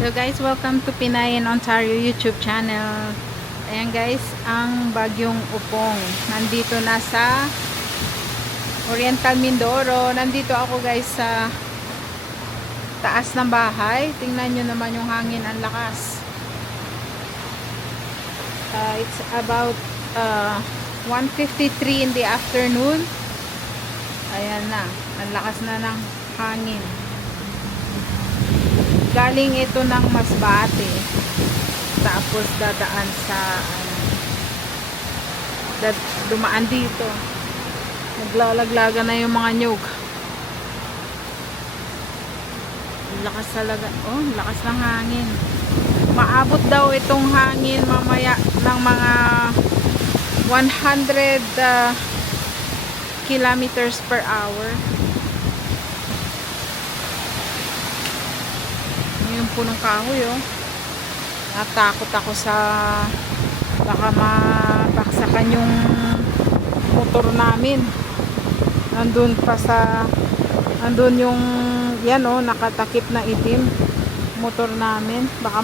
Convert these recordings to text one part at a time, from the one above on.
So guys, welcome to Pinayan, Ontario YouTube channel. Ayan guys, ang bagyong Upong. Nandito na sa Oriental Mindoro. Nandito ako guys sa taas ng bahay. Tingnan nyo naman yung hangin, ang lakas. It's about 1:53 in the afternoon. Ayan na, ang lakas na ng hangin. Galing ito ng Masbate, tapos dadaan sa dumaan dito, naglalaglaga na yung mga nyug. Lakas talaga, oh, lakas ng hangin. Maabot daw itong hangin mamaya ng mga 100 kilometers per hour. Yung punong kahoy, oh. Natakot ako sa baka mabaksakan yung motor namin. Nandun yung yan, oh, nakatakip na itim motor namin. Baka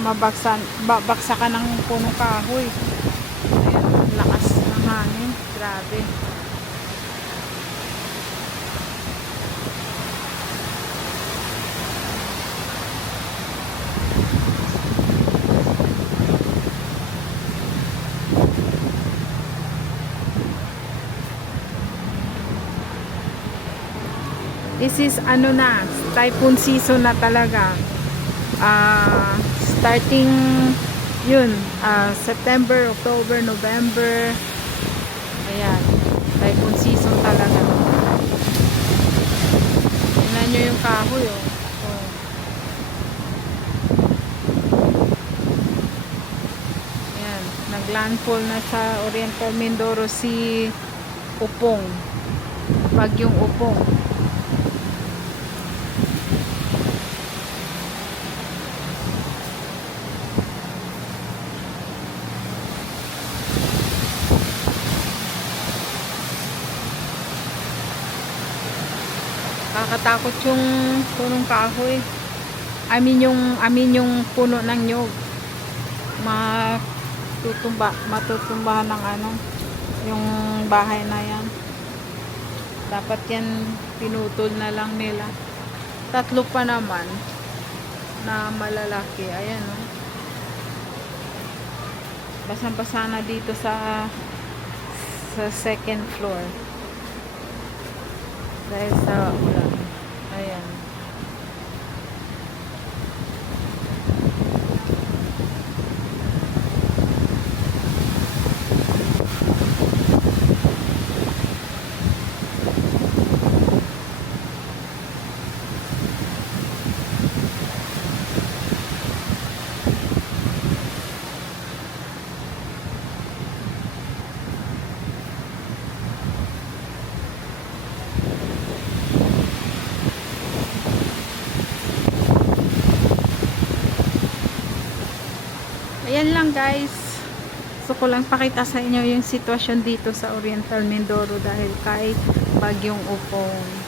baksakan ng punong kahoy. Ayan, lakas ng hangin, grabe. This is ano na, typhoon season na talaga. Starting yun, September, October, November. Ayan, typhoon season talaga. Tingnan nyo yung kahoy, oh. Oh. Ayan, naglandfall na sa Oriental Mindoro si Upong, bagyong Upong. Nakakatakot yung punong kahoy. Amin yung puno ng nyog. Matutumbahan ng ano, yung bahay na yan. Dapat yan pinutol na lang nila. Tatlo pa naman na malalaki. Ayan, oh. Basang-basa na dito sa second floor. Dahil sa ulan. Ayan. Ayan lang guys. So ko lang pakita sa inyo yung sitwasyon dito sa Oriental Mindoro dahil kay bagyong Upong.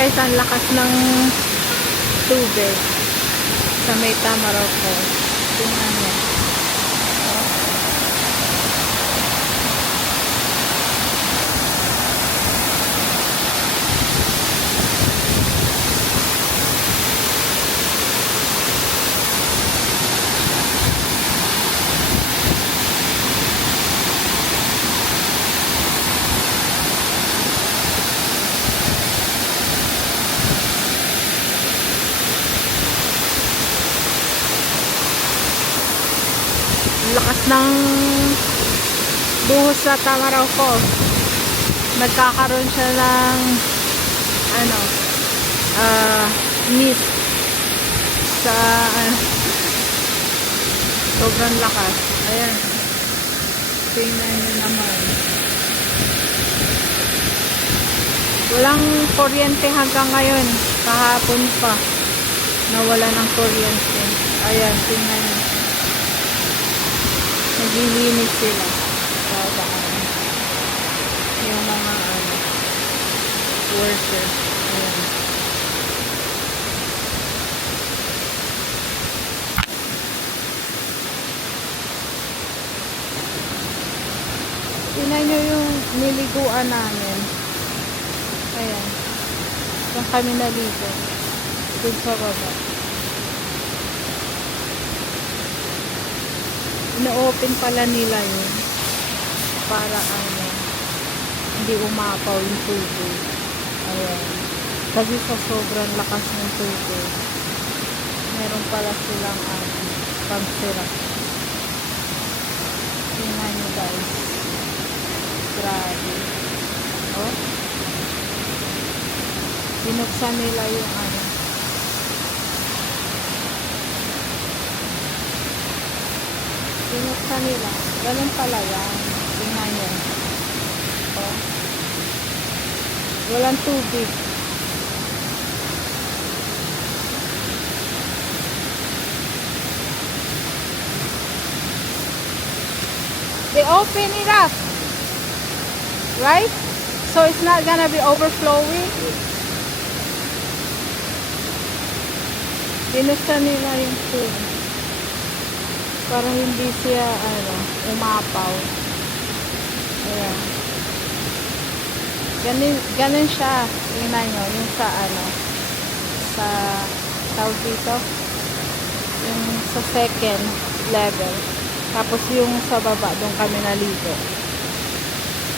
Guys, ang lakas ng tubig sa may Tamaraw Falls. Tingnan niyo. Lakas ng buhos sa Tamaraw Falls. Nagkakaroon siya ng mist sa sobrang lakas. Ayan, tingnan nyo naman. Walang kuryente hanggang ngayon. Kahapon pa nawala ng kuryente. Ayan, tingnan nyo. Naglilinis sila sa daan. Yung mga worker. Ayan. Tingnan nyo yung niliguan namin. Ayan. Saan kami naligo. Dun sa baba. Ina-open pala nila yun para hindi umapaw yung tubig. Ayan. Kasi sa sobrang lakas ng tubig, meron pala silang pansira. Tingnan nyo guys. Grabe. Oh. Binuksan nila yung binuksan nila. Ganun pala yan. Tingnan nyo. Oh. Walang tubig. They open it up. Right? So it's not gonna be overflowing. Binuksan nila yung tubig para hindi siya umapaw. Ayan. Ganun siya. Tingnan nyo yung sa tawag dito, yung sa second level, tapos yung sa baba doon kami naligo.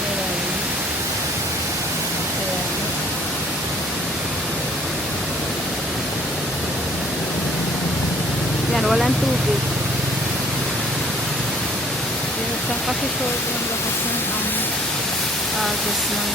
Ayan. Ayan. Yan, walang tubig. Kasi sobrang lakas ng agos ng